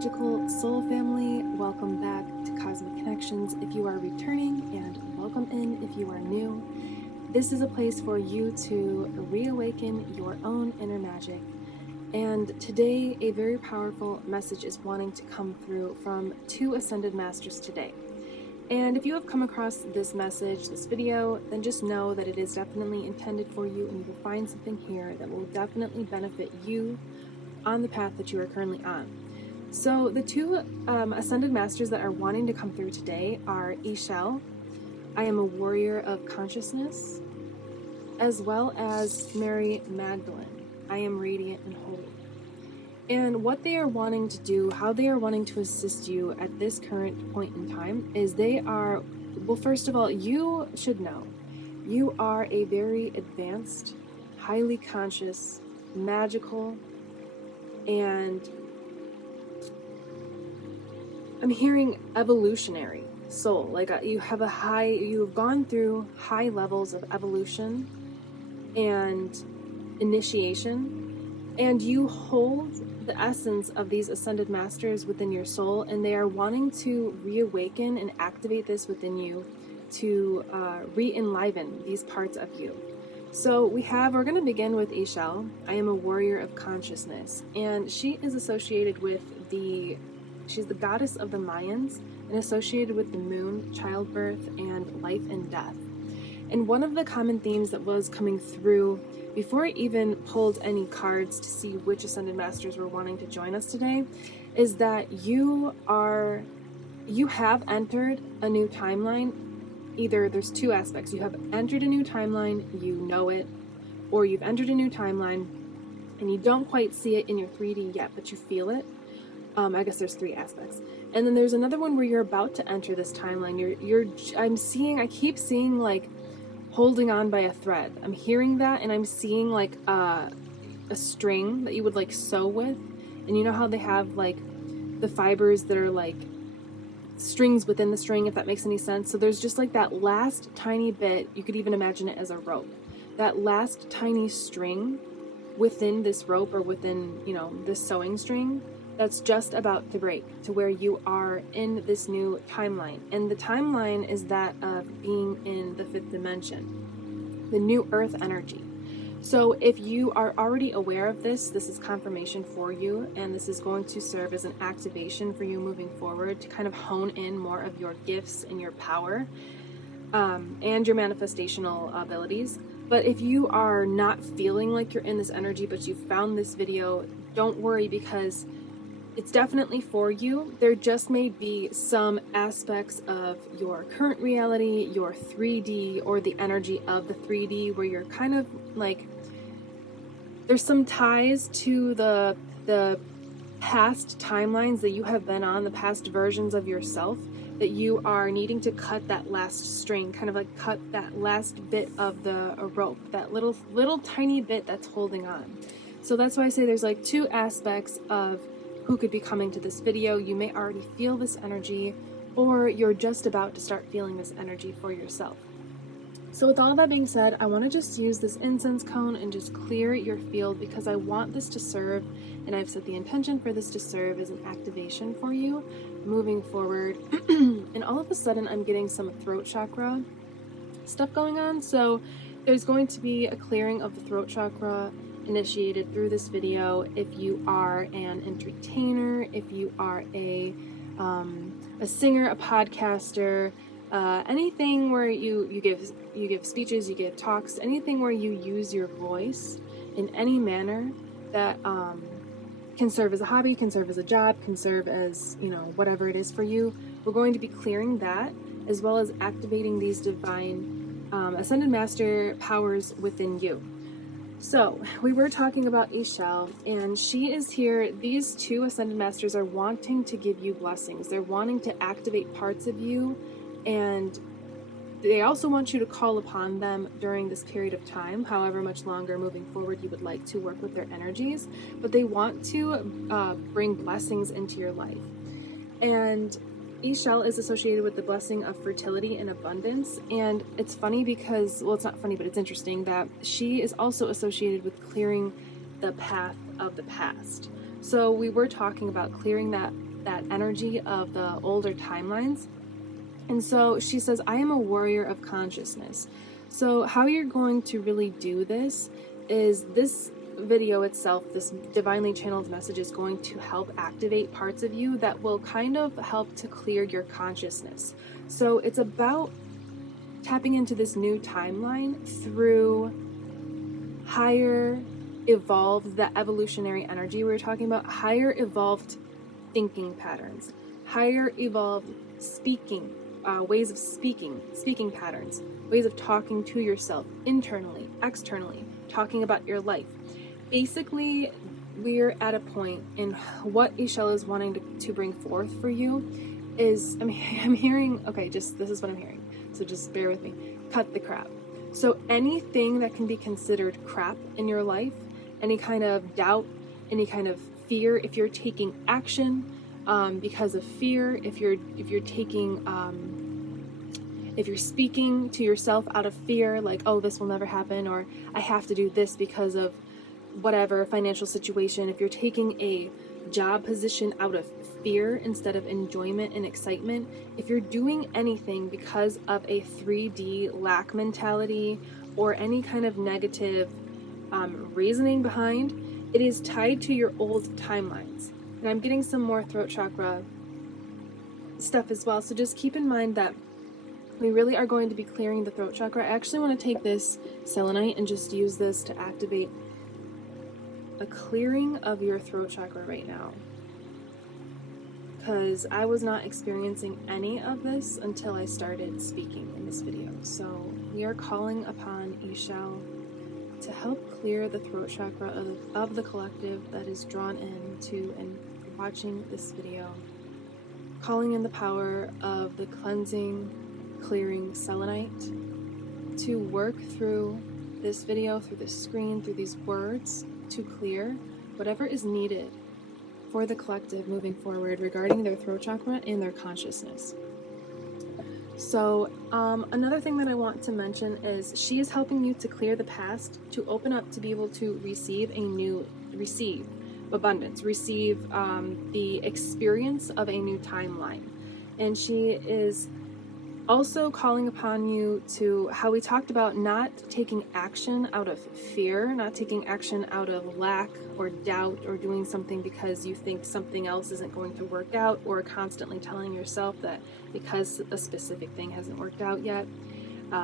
magical soul family, welcome back to Cosmic Connections if you are returning, and welcome in if you are new. This is a place for you to reawaken your own inner magic, and today a very powerful message is wanting to come through from two Ascended Masters today. And if you have come across this message, this video, then just know that it is definitely intended for you, and you will find something here that will definitely benefit you on the path that you are currently on. So the two Ascended Masters that are wanting to come through today are Ishel, I am a warrior of consciousness, as well as Mary Magdalene, I am radiant and holy. And what they are wanting to do, how they are wanting to assist you at this current point in time is they are, well, first of all, you should know, you are a very advanced, highly conscious, magical, and I'm hearing evolutionary soul. Like you've gone through high levels of evolution and initiation, and you hold the essence of these Ascended Masters within your soul, and they are wanting to reawaken and activate this within you to re-enliven these parts of you. So we're going to begin with Ishel. I am a warrior of consciousness, and she is associated with she's the goddess of the Mayans and associated with the moon, childbirth, and life and death. And one of the common themes that was coming through before I even pulled any cards to see which Ascended Masters were wanting to join us today is that you have entered a new timeline. Either there's two aspects. You have entered a new timeline, you know it, or you've entered a new timeline and you don't quite see it in your 3D yet, but you feel it. I guess there's three aspects. And then there's another one where you're about to enter this timeline. I keep seeing like holding on by a thread. I'm hearing that, and I'm seeing like a string that you would like sew with. And you know how they have like the fibers that are like strings within the string, if that makes any sense. So there's just like that last tiny bit, you could even imagine it as a rope, that last tiny string within this rope, or within, this sewing string, that's just about to break to where you are in this new timeline. And the timeline is that of being in the fifth dimension, the new earth energy. So if you are already aware of this is confirmation for you, and this is going to serve as an activation for you moving forward to kind of hone in more of your gifts and your power and your manifestational abilities. But if you are not feeling like you're in this energy, but you found this video, don't worry, because it's definitely for you. There just may be some aspects of your current reality, your 3D, or the energy of the 3D where you're kind of like, there's some ties to the past timelines that you have been on, the past versions of yourself, that you are needing to cut that last string, kind of like cut that last bit of the rope, that little tiny bit that's holding on. So that's why I say there's like two aspects of who could be coming to this video. You may already feel this energy, or you're just about to start feeling this energy for yourself. So with all that being said, I want to just use this incense cone and just clear your field, because I want this to serve, and I've set the intention for this to serve as an activation for you moving forward. And all of a sudden I'm getting some throat chakra stuff going on. So there's going to be a clearing of the throat chakra initiated through this video. If you are an entertainer, if you are a singer, a podcaster, anything where you give speeches, you give talks, anything where you use your voice in any manner that can serve as a hobby, can serve as a job, can serve as, whatever it is for you. We're going to be clearing that, as well as activating these divine Ascended Master powers within you. So we were talking about Ishel, and she is here. These two Ascended Masters are wanting to give you blessings. They're wanting to activate parts of you, and they also want you to call upon them during this period of time, however much longer moving forward you would like to work with their energies. But they want to bring blessings into your life. And Ishel is associated with the blessing of fertility and abundance. And it's funny because, well, it's not funny, but it's interesting that she is also associated with clearing the path of the past. So we were talking about clearing that that energy of the older timelines. And so she says, I am a warrior of consciousness. So how you're going to really do this is this video itself, this divinely channeled message, is going to help activate parts of you that will kind of help to clear your consciousness. So it's about tapping into this new timeline through higher evolved, that evolutionary energy we were talking about, higher evolved thinking patterns, higher evolved speaking, ways of speaking patterns, ways of talking to yourself internally, externally, talking about your life. Basically, we're at a point in what Ishel is wanting to bring forth for you is, I'm hearing, okay, this is what I'm hearing, so just bear with me. Cut the crap. So anything that can be considered crap in your life, any kind of doubt, any kind of fear, if you're taking action because of fear, if you're speaking to yourself out of fear, like, oh, this will never happen, or I have to do this because of whatever financial situation, if you're taking a job position out of fear instead of enjoyment and excitement, if you're doing anything because of a 3D lack mentality or any kind of negative reasoning behind, it is tied to your old timelines. And I'm getting some more throat chakra stuff as well, so just keep in mind that we really are going to be clearing the throat chakra. I actually want to take this selenite and just use this to activate a clearing of your throat chakra right now, because I was not experiencing any of this until I started speaking in this video. So we are calling upon Ishel to help clear the throat chakra of the collective that is drawn into and watching this video, calling in the power of the cleansing, clearing selenite to work through this video, through this screen, through these words, to clear whatever is needed for the collective moving forward regarding their throat chakra and their consciousness. So another thing that I want to mention is she is helping you to clear the past, to open up, to be able to receive abundance, receive the experience of a new timeline. And she is also calling upon you to, how we talked about not taking action out of fear, not taking action out of lack or doubt, or doing something because you think something else isn't going to work out, or constantly telling yourself that because a specific thing hasn't worked out yet,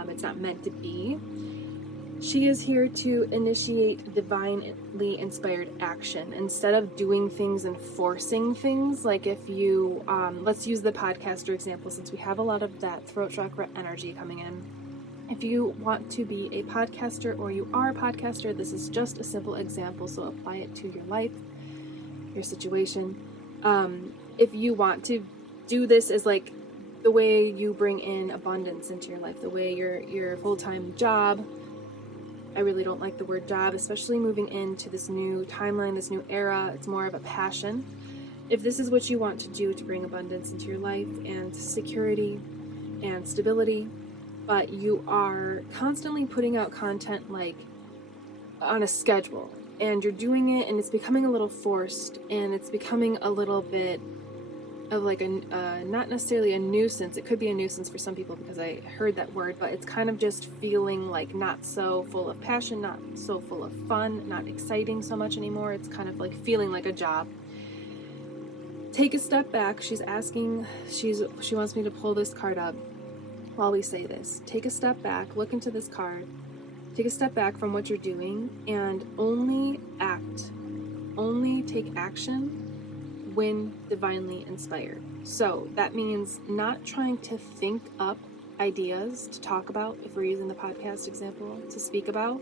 it's not meant to be. She is here to initiate divinely inspired action instead of doing things and forcing things. Like if you, let's use the podcaster example, since we have a lot of that throat chakra energy coming in. If you want to be a podcaster, or you are a podcaster, this is just a simple example, so apply it to your life, your situation. If you want to do this as like the way you bring in abundance into your life, the way your full-time job, I really don't like the word job, especially moving into this new timeline, this new era. It's more of a passion. If this is what you want to do to bring abundance into your life and security and stability, but you are constantly putting out content like on a schedule, and you're doing it and it's becoming a little forced, and it's becoming a little bit of like a not necessarily a nuisance. It could be a nuisance for some people because I heard that word, but it's kind of just feeling like not so full of passion, not so full of fun, not exciting so much anymore. It's kind of like feeling like a job. Take a step back. She's asking, she wants me to pull this card up while we say this. Take a step back, look into this card, take a step back from what you're doing, and only take action when divinely inspired. So that means not trying to think up ideas to talk about, if we're using the podcast example, to speak about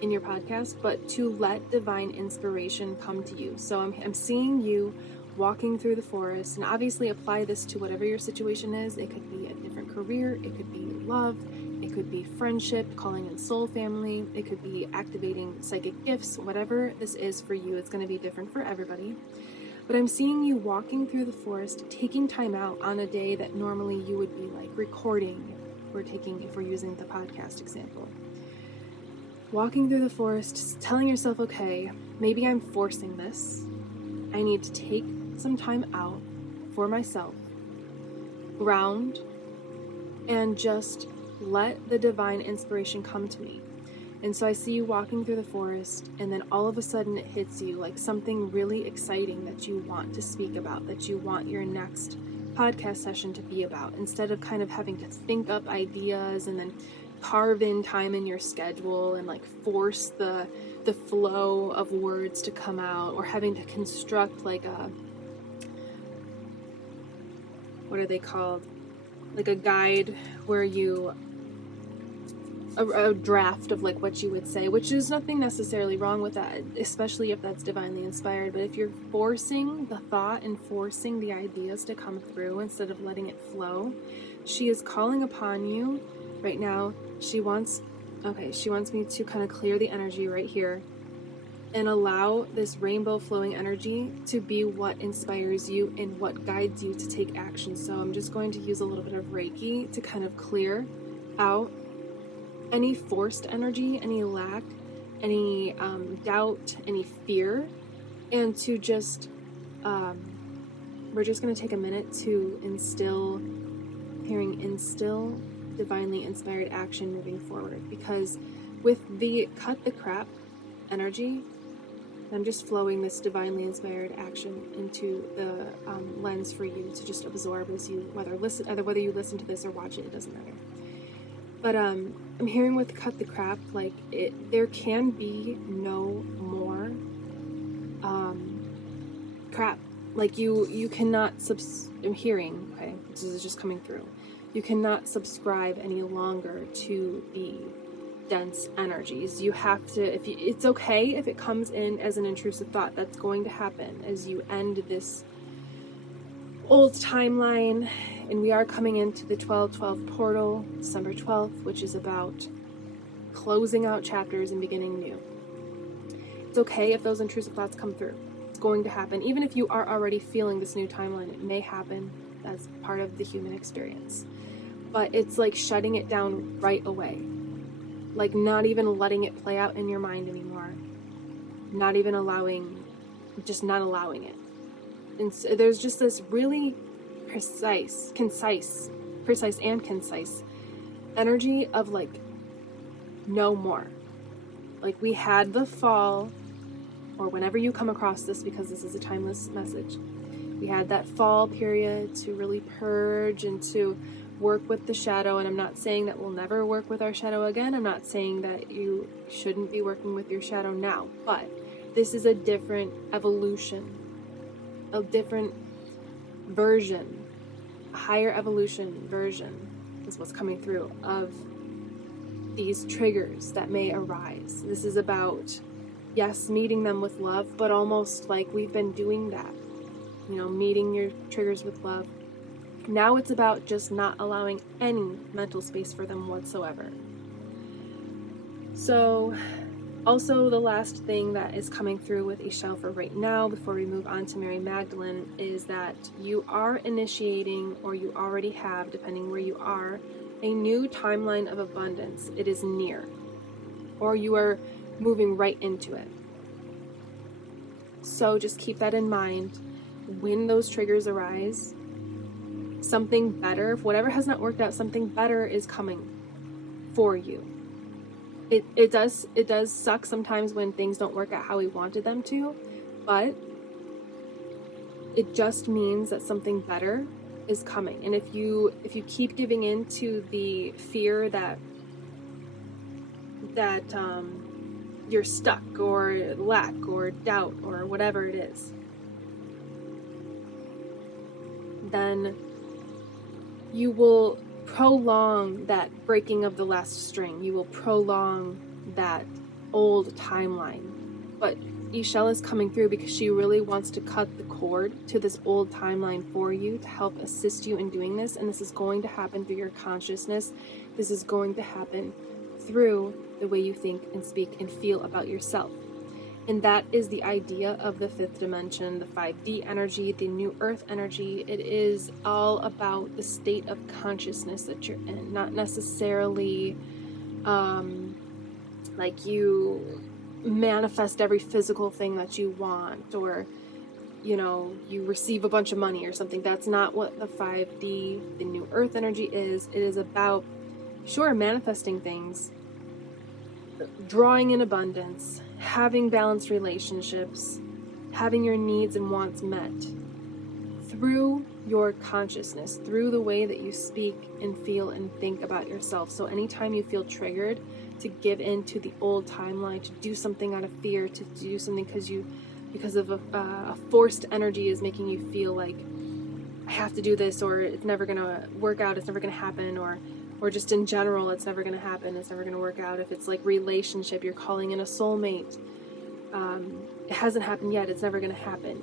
in your podcast, but to let divine inspiration come to you. So I'm seeing you walking through the forest, and obviously apply this to whatever your situation is. It could be a different career, it could be love, it could be friendship, calling in soul family, it could be activating psychic gifts. Whatever this is for you, it's going to be different for everybody. But I'm seeing you walking through the forest, taking time out on a day that normally you would be like recording, if we're using the podcast example. Walking through the forest, telling yourself, okay, maybe I'm forcing this. I need to take some time out for myself, ground, and just let the divine inspiration come to me. And so I see you walking through the forest, and then all of a sudden it hits you like something really exciting that you want to speak about, that you want your next podcast session to be about, instead of kind of having to think up ideas and then carve in time in your schedule and like force the flow of words to come out, or having to construct like a, what are they called? Like a guide where you, a draft of like what you would say, which is nothing necessarily wrong with that, especially if that's divinely inspired. But if you're forcing the thought and forcing the ideas to come through instead of letting it flow, she is calling upon you right now. She wants me to kind of clear the energy right here and allow this rainbow flowing energy to be what inspires you and what guides you to take action. So I'm just going to use a little bit of Reiki to kind of clear out any forced energy, any lack, any doubt, any fear, and to just, we're just going to take a minute to instill divinely inspired action moving forward. Because with the cut the crap energy, I'm just flowing this divinely inspired action into the lens for you to just absorb as you, whether you listen to this or watch it, it doesn't matter. But I'm hearing with cut the crap, like there can be no more crap. Like you cannot I'm hearing, okay, this is just coming through. You cannot subscribe any longer to the dense energies. You have to, it's okay if it comes in as an intrusive thought. That's going to happen as you end this old timeline, and we are coming into the 12/12 portal, December 12th, which is about closing out chapters and beginning new. It's okay if those intrusive thoughts come through. It's going to happen. Even if you are already feeling this new timeline, it may happen. That's part of the human experience. But it's like shutting it down right away. Like not even letting it play out in your mind anymore. Not even just not allowing it. And so there's just this really precise and concise energy of like no more. Like we had the fall, or whenever you come across this, because this is a timeless message, we had that fall period to really purge and to work with the shadow. And I'm not saying that we'll never work with our shadow again. I'm not saying that you shouldn't be working with your shadow now, but this is a different evolution, a different version, a higher evolution version is what's coming through of these triggers that may arise. This is about, yes, meeting them with love, but almost like we've been doing that, meeting your triggers with love. Now it's about just not allowing any mental space for them whatsoever. So also, the last thing that is coming through with Ishel for right now, before we move on to Mary Magdalene, is that you are initiating, or you already have, depending where you are, a new timeline of abundance. It is near, or you are moving right into it. So just keep that in mind. When those triggers arise, something better, if whatever has not worked out, something better is coming for you. It does suck sometimes when things don't work out how we wanted them to, but it just means that something better is coming. And if you keep giving in to the fear that you're stuck, or lack, or doubt, or whatever it is, then you will prolong that breaking of the last string. You will prolong that old timeline. But Ishel is coming through because she really wants to cut the cord to this old timeline for you to help assist you in doing this. And this is going to happen through your consciousness. This is going to happen through the way you think and speak and feel about yourself. And that is the idea of the fifth dimension, the 5D energy, the new earth energy. It is all about the state of consciousness that you're in, not necessarily like you manifest every physical thing that you want, or you receive a bunch of money or something. That's not what the 5D, the new earth energy is. It is about, sure, manifesting things, drawing in abundance, having balanced relationships, having your needs and wants met through your consciousness, through the way that you speak and feel and think about yourself. So anytime you feel triggered to give in to the old timeline, to do something out of fear, to do something because of a forced energy is making you feel like, I have to do this, or it's never going to work out, it's never going to happen, or just in general, it's never going to happen, it's never going to work out. If it's like relationship, you're calling in a soulmate, it hasn't happened yet, it's never going to happen.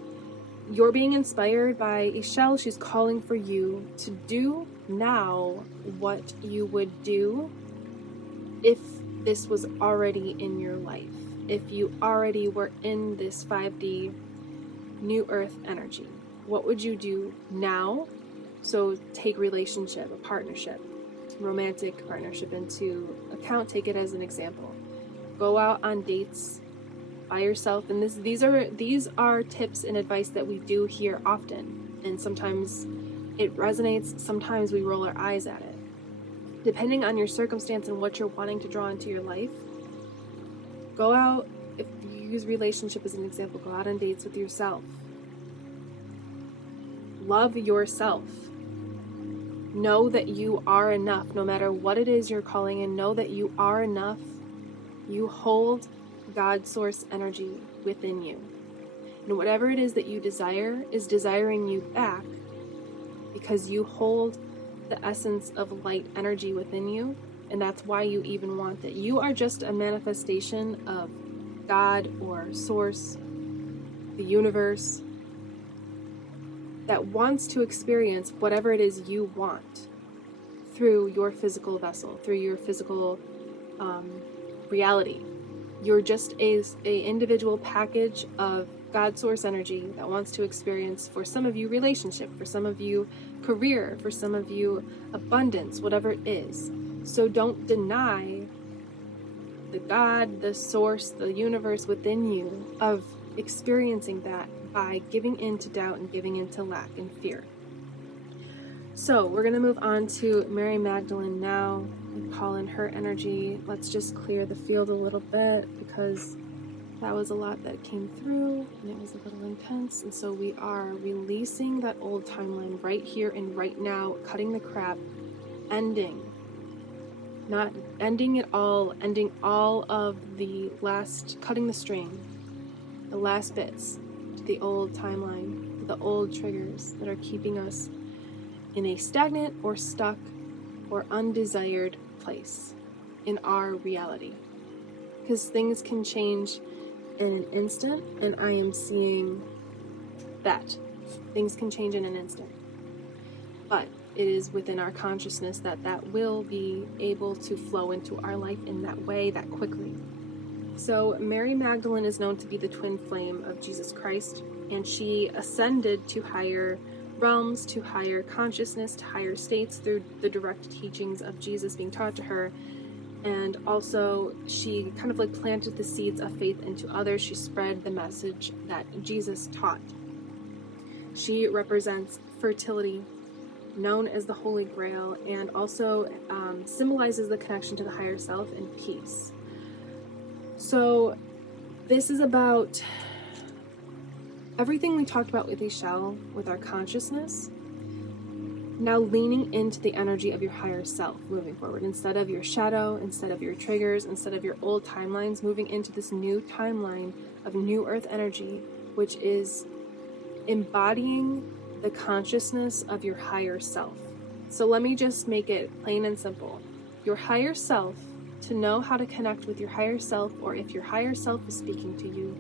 You're being inspired by Ishel. She's calling for you to do now what you would do if this was already in your life, if you already were in this 5D new earth energy. What would you do now? So take relationship, a partnership, romantic partnership into account. Take it as an example. Go out on dates by yourself, and these are tips and advice that we do here often, and sometimes it resonates, sometimes we roll our eyes at it. Depending on your circumstance and what you're wanting to draw into your life, go out. If you use relationship as an example, go out on dates with yourself. Love yourself. Know that you are enough. No matter what it is you're calling in, know that you are enough. You hold God source energy within you. And whatever it is that you desire is desiring you back, because you hold the essence of light energy within you. And that's why you even want it. You are just a manifestation of God or source, the universe, that wants to experience whatever it is you want through your physical vessel, through your physical reality. You're just a individual package of God source energy that wants to experience, for some of you, relationship, for some of you, career, for some of you, abundance, whatever it is. So don't deny the God, the source, the universe within you of experiencing that by giving in to doubt and giving in to lack and fear. So we're going to move on to Mary Magdalene now and call in her energy. Let's just clear the field a little bit, because that was a lot that came through and it was a little intense. And so we are releasing that old timeline right here and right now, cutting the crap, ending. Not ending it all, ending all of the last, cutting the string, the last bits to the old timeline, the old triggers that are keeping us in a stagnant or stuck or undesired place in our reality. Because things can change in an instant, and I am seeing that. Things can change in an instant. But it is within our consciousness that will be able to flow into our life in that way, that quickly. So Mary Magdalene is known to be the twin flame of Jesus Christ, and she ascended to higher realms, to higher consciousness, to higher states through the direct teachings of Jesus being taught to her. And also she kind of like planted the seeds of faith into others. She spread the message that Jesus taught. She represents fertility, known as the Holy Grail, and also symbolizes the connection to the higher self and peace. So this is about everything we talked about with Ishel, with our consciousness, now leaning into the energy of your higher self moving forward, instead of your shadow, instead of your triggers, instead of your old timelines, moving into this new timeline of new earth energy, which is embodying the consciousness of your higher self. So let me just make it plain and simple. Your higher self, to know how to connect with your higher self, or if your higher self is speaking to you,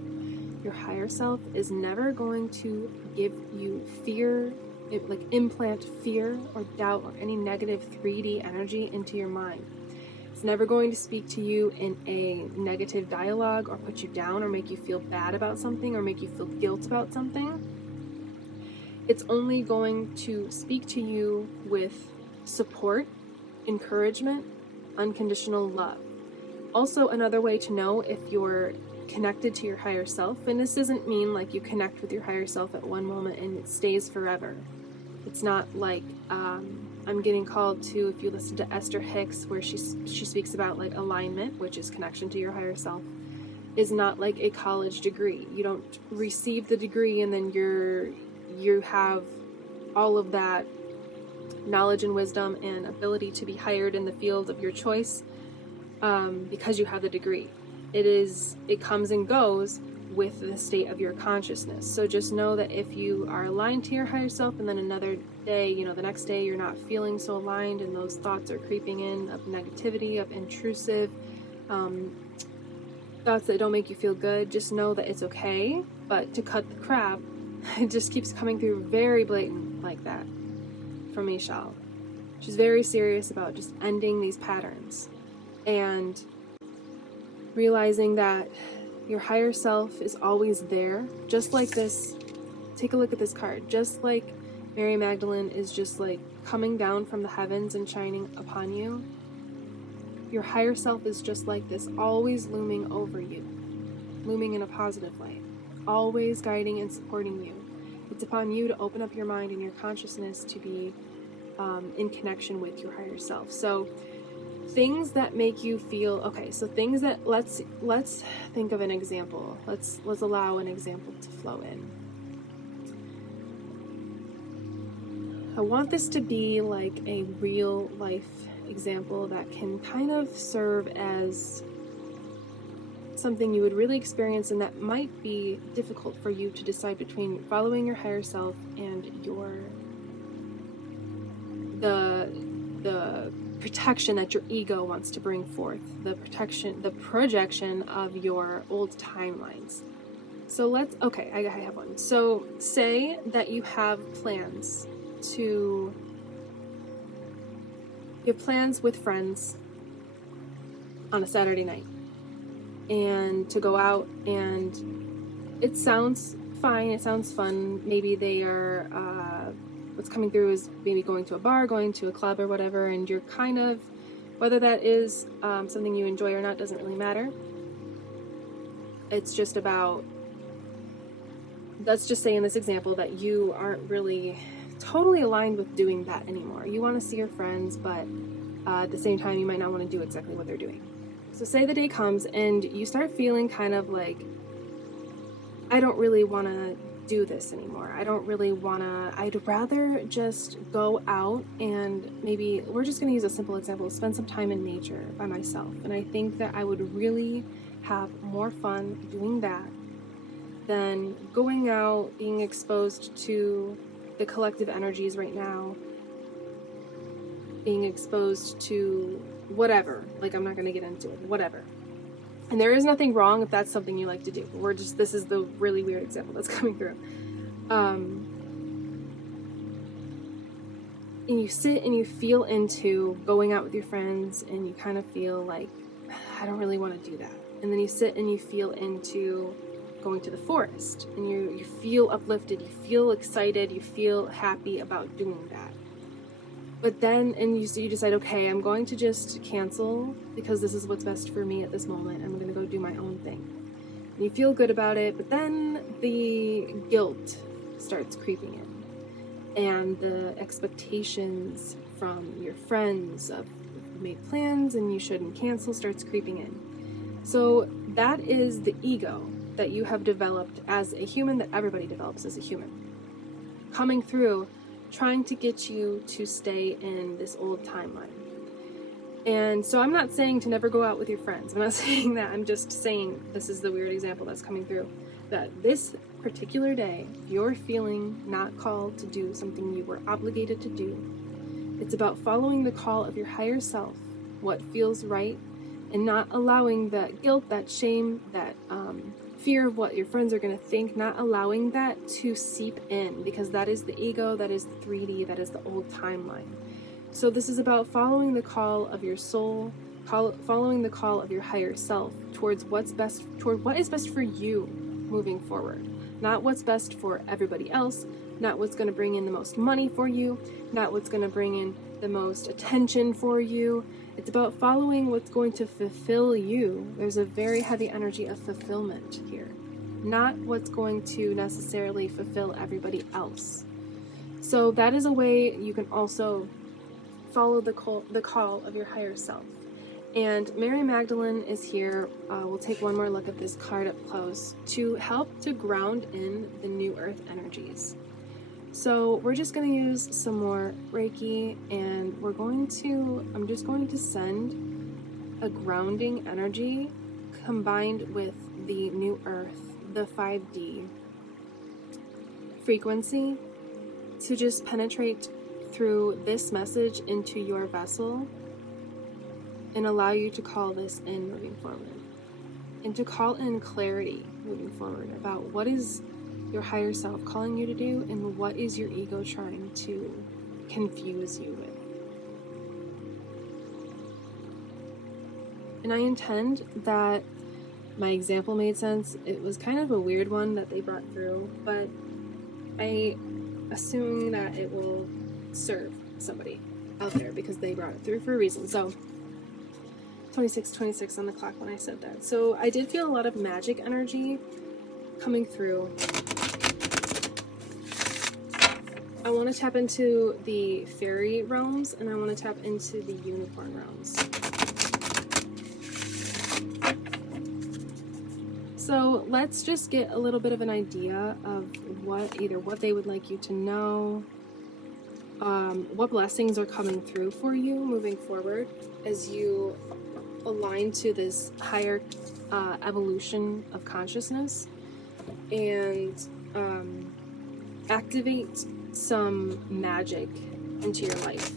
your higher self is never going to give you fear, like implant fear or doubt or any negative 3D energy into your mind. It's never going to speak to you in a negative dialogue or put you down or make you feel bad about something or make you feel guilt about something. It's only going to speak to you with support, encouragement, unconditional love. Also, another way to know if you're connected to your higher self, and this doesn't mean like you connect with your higher self at one moment and it stays forever. It's not like I'm getting called to, if you listen to Esther Hicks, where she speaks about like alignment, which is connection to your higher self, is not like a college degree. You don't receive the degree and then you have all of that knowledge and wisdom and ability to be hired in the field of your choice because you have the degree. It comes and goes with the state of your consciousness. So just know that if you are aligned to your higher self and then another day, the next day you're not feeling so aligned and those thoughts are creeping in of negativity, of intrusive thoughts that don't make you feel good, just know that it's okay. But to cut the crap, it just keeps coming through very blatant like that from Michelle. She's very serious about just ending these patterns and realizing that your higher self is always there, just like this. Take a look at this card. Just like Mary Magdalene is just like coming down from the heavens and shining upon you, your higher self is just like this, always looming over you, looming in a positive light, always guiding and supporting you. It's upon you to open up your mind and your consciousness to be in connection with your higher self. So things that make you feel okay, so things that let's think of an example. Let's allow an example to flow in. I want this to be like a real life example that can kind of serve as something you would really experience, and that might be difficult for you to decide between following your higher self and the protection that your ego wants to bring forth, the projection of your old timelines. So I have one. So say that you have plans with friends on a Saturday night and to go out, and it sounds fine, it sounds fun. Maybe they are what's coming through is maybe going to a bar, going to a club or whatever, and you're kind of, whether that is something you enjoy or not doesn't really matter. It's just about, let's just say in this example that you aren't really totally aligned with doing that anymore. You want to see your friends, but at the same time you might not want to do exactly what they're doing. So say the day comes and you start feeling kind of like, I don't really want to do this anymore. I'd rather just go out and maybe, we're just going to use a simple example, spend some time in nature by myself. And I think that I would really have more fun doing that than going out, being exposed to the collective energies right now, being exposed to whatever, like I'm not going to get into it, whatever. And there is nothing wrong if that's something you like to do. This is the really weird example that's coming through. And you sit and you feel into going out with your friends and you kind of feel like, I don't really want to do that. And then you sit and you feel into going to the forest and you feel uplifted, you feel excited, you feel happy about doing that. But then, and you decide, okay, I'm going to just cancel because this is what's best for me at this moment. I'm going to go do my own thing. And you feel good about it, but then the guilt starts creeping in. And the expectations from your friends of you made plans and you shouldn't cancel starts creeping in. So that is the ego that you have developed as a human, that everybody develops as a human, coming through, trying to get you to stay in this old timeline. And so I'm not saying to never go out with your friends. I'm not saying that. I'm just saying this is the weird example that's coming through. That this particular day, if you're feeling not called to do something you were obligated to do, it's about following the call of your higher self, what feels right, and not allowing that guilt, that shame, that fear of what your friends are going to think, not allowing that to seep in, because that is the ego, that is the 3D, that is the old timeline. So this is about following the call of your soul, following the call of your higher self toward what is best for you moving forward. Not what's best for everybody else, not what's going to bring in the most money for you, not what's going to bring in the most attention for you. It's about following what's going to fulfill you. There's a very heavy energy of fulfillment here, not what's going to necessarily fulfill everybody else. So that is a way you can also follow the call of your higher self. And Mary Magdalene is here. We'll take one more look at this card up close to help to ground in the new earth energies. So we're just going to use some more Reiki, and I'm just going to send a grounding energy combined with the new earth, the 5D frequency, to just penetrate through this message into your vessel and allow you to call this in moving forward, and to call in clarity moving forward about what is your higher self calling you to do and what is your ego trying to confuse you with. And I intend that my example made sense. It was kind of a weird one that they brought through, but I assume that it will serve somebody out there because they brought it through for a reason. So 26 on the clock when I said that. So I did feel a lot of magic energy coming through. I want to tap into the fairy realms, and I want to tap into the unicorn realms. So let's just get a little bit of an idea of what they would like you to know, what blessings are coming through for you moving forward as you align to this higher evolution of consciousness, and activate some magic into your life.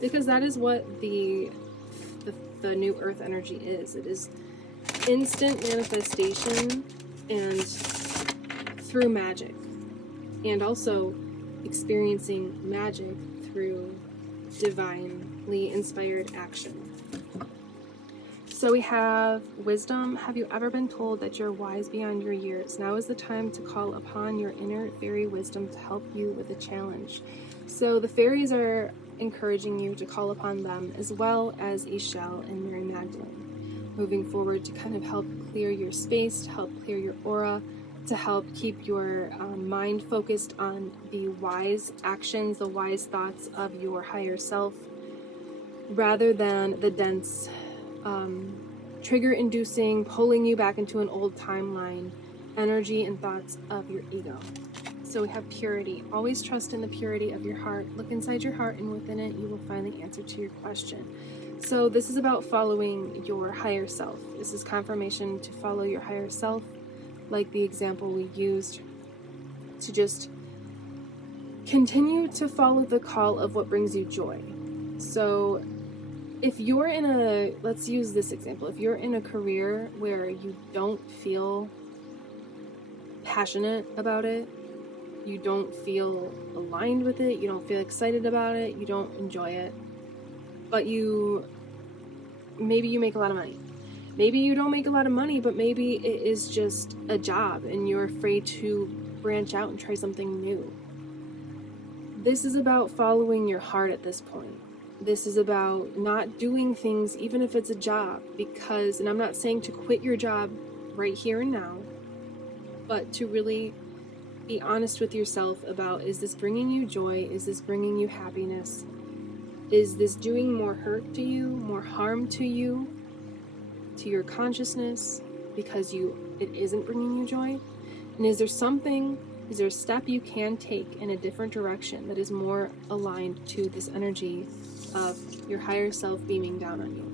Because that is what the new earth energy is. It is instant manifestation and through magic, and also experiencing magic through divinely inspired action. So we have wisdom. Have you ever been told that you're wise beyond your years? Now is the time to call upon your inner fairy wisdom to help you with a challenge. So the fairies are encouraging you to call upon them, as well as Ishel and Mary Magdalene, moving forward to kind of help clear your space, to help clear your aura, to help keep your mind focused on the wise actions, the wise thoughts of your higher self, rather than the dense, trigger-inducing, pulling you back into an old timeline energy and thoughts of your ego. So we have purity. Always trust in the purity of your heart. Look inside your heart, and within it you will find the answer to your question. So this is about following your higher self. This is confirmation to follow your higher self, like the example we used, to just continue to follow the call of what brings you joy. So if you're let's use this example, if you're in a career where you don't feel passionate about it, you don't feel aligned with it, you don't feel excited about it, you don't enjoy it, but maybe you make a lot of money. Maybe you don't make a lot of money, but maybe it is just a job and you're afraid to branch out and try something new. This is about following your heart at this point. This is about not doing things, even if it's a job, and I'm not saying to quit your job right here and now, but to really be honest with yourself about, is this bringing you joy? Is this bringing you happiness? Is this doing more hurt to you, more harm to you, to your consciousness, because it isn't bringing you joy? And is there a step you can take in a different direction that is more aligned to this energy of your higher self beaming down on you?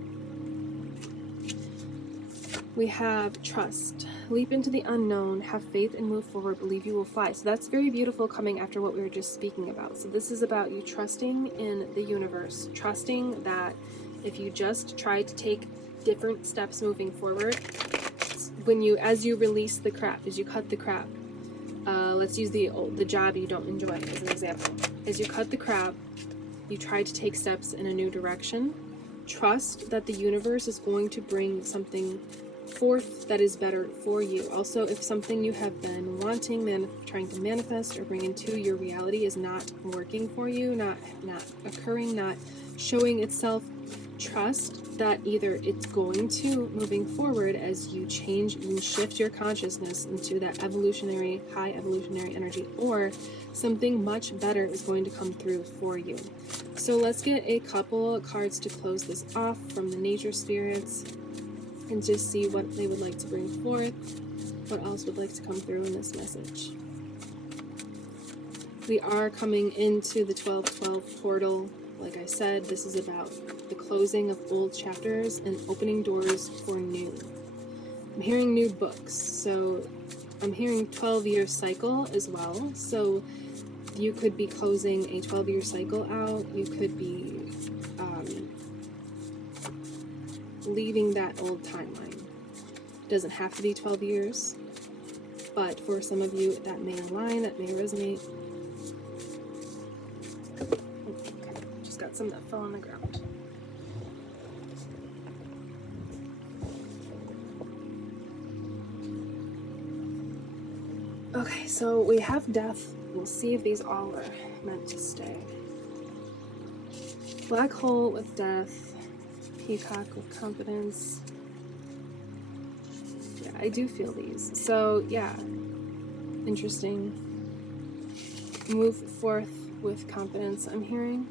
We have trust. Leap into the unknown, have faith and move forward, believe you will fly. So that's very beautiful, coming after what we were just speaking about. So this is about you trusting in the universe, trusting that if you just try to take different steps moving forward, as you release the crap, as you cut the crap, let's use the job you don't enjoy as an example. As you cut the crap, you try to take steps in a new direction. Trust that the universe is going to bring something forth that is better for you. Also, if something you have been wanting, trying to manifest or bring into your reality is not working for you, not occurring, not showing itself, trust that either it's going to moving forward as you change and shift your consciousness into that evolutionary, high evolutionary energy, or something much better is going to come through for you. So let's get a couple cards to close this off from the nature spirits and just see what they would like to bring forth, what else would like to come through in this message. We are coming into the 12/12 portal. Like I said, this is about the closing of old chapters and opening doors for new. I'm hearing new books, so I'm hearing 12-year cycle as well. So you could be closing a 12-year cycle out. You could be leaving that old timeline. It doesn't have to be 12 years, but for some of you that may align, that may resonate. Got some that fell on the ground. Okay, so we have death. We'll see if these all are meant to stay. Black hole with death. Peacock with confidence. Yeah, I do feel these. So, yeah. Interesting. Move forth with confidence, I'm hearing.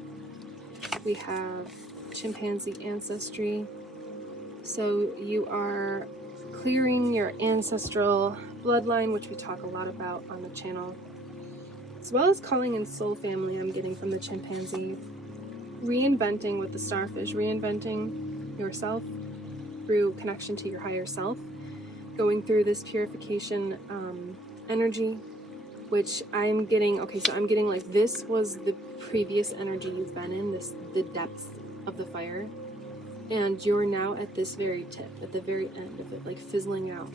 We have chimpanzee ancestry. So you are clearing your ancestral bloodline, which we talk a lot about on the channel, as well as calling in soul family. I'm getting from the chimpanzee. Reinventing with the starfish, reinventing yourself through connection to your higher self, going through this purification energy, which I'm getting. Okay, so I'm getting like this was the previous energy you've been in, the depths of the fire, and you're now at this very tip, at the very end of it, like fizzling out.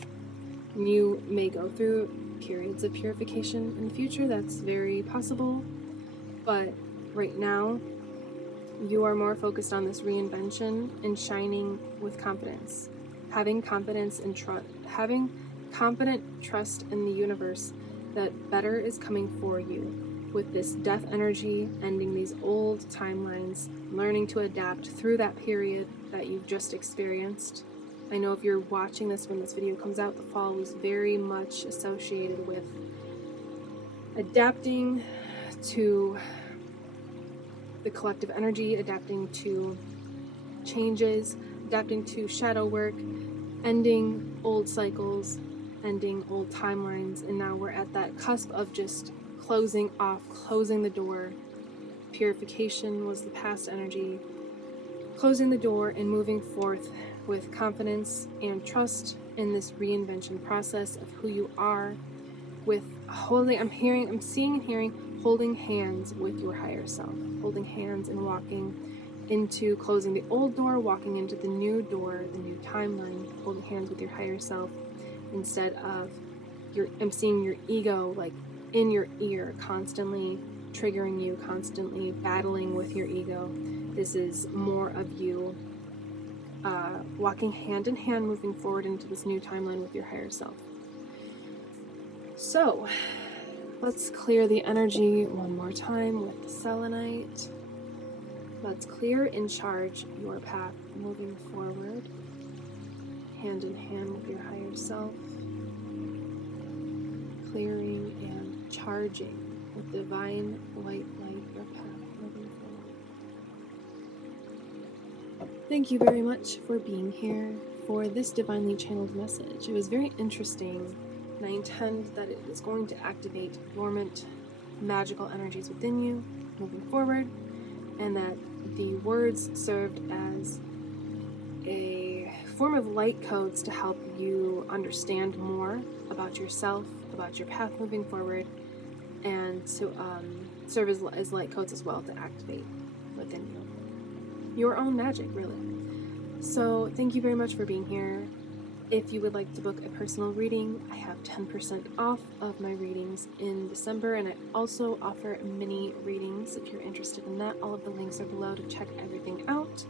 You may go through periods of purification in the future, that's very possible, but right now you are more focused on this reinvention and shining with confidence, having confidence and having confident trust in the universe that better is coming for you. With this death energy, ending these old timelines, learning to adapt through that period that you've just experienced. I know if you're watching this when this video comes out, the fall was very much associated with adapting to the collective energy, adapting to changes, adapting to shadow work, ending old cycles, ending old timelines, and now we're at that cusp of just closing off, closing the door. Purification was the past energy. Closing the door and moving forth with confidence and trust in this reinvention process of who you are, with holding, I'm seeing and hearing, holding hands with your higher self, holding hands and walking into closing the old door, walking into the new door, the new timeline, holding hands with your higher self instead of I'm seeing your ego like in your ear, constantly triggering you, constantly battling with your ego. This is more of you walking hand in hand, moving forward into this new timeline with your higher self. So, let's clear the energy one more time with the selenite. Let's clear and charge your path moving forward, hand in hand with your higher self. Clearing and charging with divine light your path moving forward. Thank you very much for being here for this divinely channeled message. It was very interesting, and I intend that it is going to activate dormant magical energies within you moving forward, and that the words served as a form of light codes to help you understand more about yourself, about your path moving forward, and to serve as light codes as well to activate within you your own magic, really. So thank you very much for being here. If you would like to book a personal reading, I have 10% off of my readings in December, and I also offer mini readings if you're interested in that. All of the links are below to check everything out.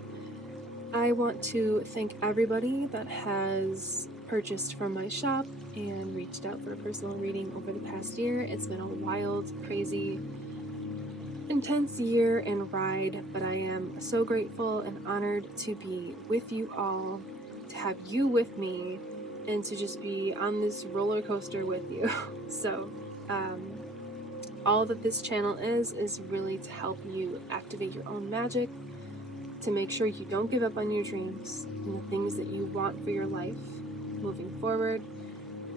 I want to thank everybody that has purchased from my shop and reached out for a personal reading over the past year. It's been a wild, crazy, intense year and ride, but I am so grateful and honored to be with you all, to have you with me, and to just be on this roller coaster with you. So, all that this channel is really to help you activate your own magic, to make sure you don't give up on your dreams and the things that you want for your life moving forward,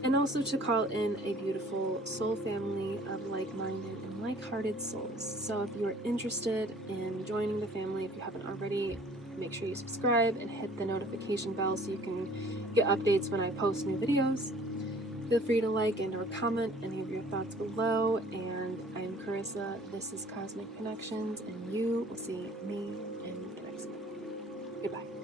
and also to call in a beautiful soul family of like-minded and like-hearted souls. So if you're interested in joining the family, if you haven't already, make sure you subscribe and hit the notification bell so you can get updates when I post new videos. Feel free to like and or comment any of your thoughts below. And I am Carissa, this is Cosmic Connections, and you will see me in the next one. Goodbye.